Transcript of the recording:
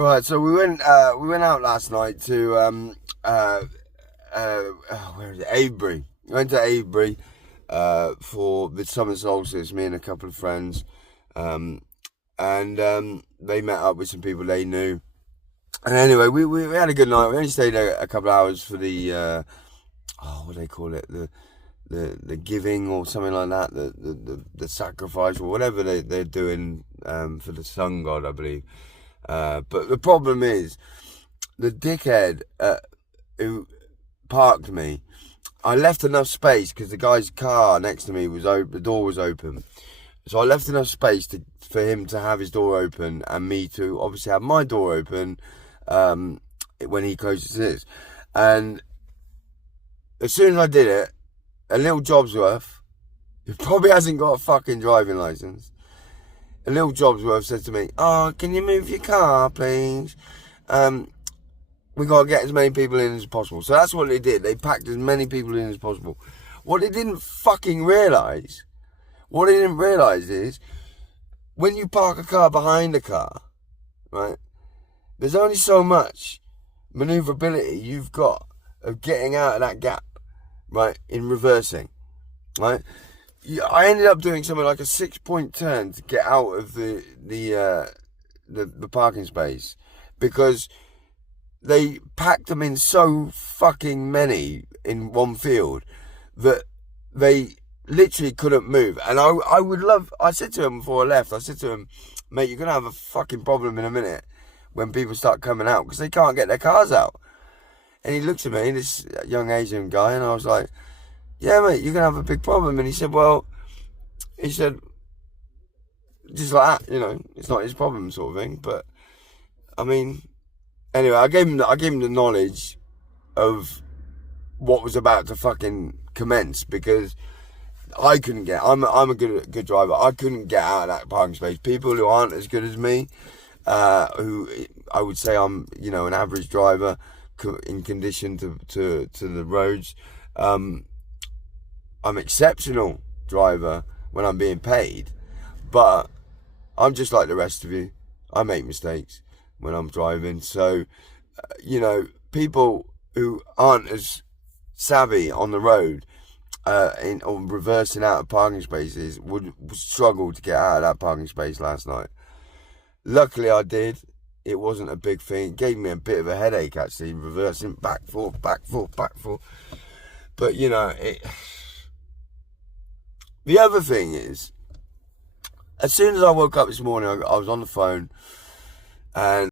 Right, so we went out last night to where is it? Avebury. We went to Avebury for the summer solstice. Me and a couple of friends, and they met up with some people they knew. And anyway, we had a good night. We only stayed a couple of hours for the what do they call it, the giving or something like that, the sacrifice or whatever they're doing for the sun god, I believe. But the problem is, the dickhead who parked me, I left enough space because the guy's car next to me was open, the door was open. So I left enough space for him to have his door open and me to obviously have my door open when he closes his. And as soon as I did it, a little Jobsworth, who probably hasn't got a fucking driving licence, a little Jobsworth said to me, "Oh, can you move your car, please? We got to get as many people in as possible." So that's what they did. They packed as many people in as possible. What they didn't fucking realise, is, when you park a car behind a car, right, there's only so much manoeuvrability you've got of getting out of that gap, right, in reversing, right? I ended up doing something like a 6-point turn to get out of the parking space because they packed them in so fucking many in one field that they literally couldn't move. And I said to him before I left, I said to him, "Mate, you're going to have a fucking problem in a minute when people start coming out because they can't get their cars out." And he looked at me, this young Asian guy, and I was like, "Yeah, mate, you're going to have a big problem." And he said, just like that, it's not his problem sort of thing. But, I mean, anyway, I gave him the knowledge of what was about to fucking commence because I couldn't get, I'm a good driver. I couldn't get out of that parking space. People who aren't as good as me, who I would say I'm, an average driver in condition to the roads, I'm exceptional driver when I'm being paid, but I'm just like the rest of you. I make mistakes when I'm driving. So, people who aren't as savvy on the road or reversing out of parking spaces would struggle to get out of that parking space last night. Luckily, I did. It wasn't a big thing. It gave me a bit of a headache, actually, reversing back, forth, back, forth, back, forth. But, the other thing is, as soon as I woke up this morning, I was on the phone, and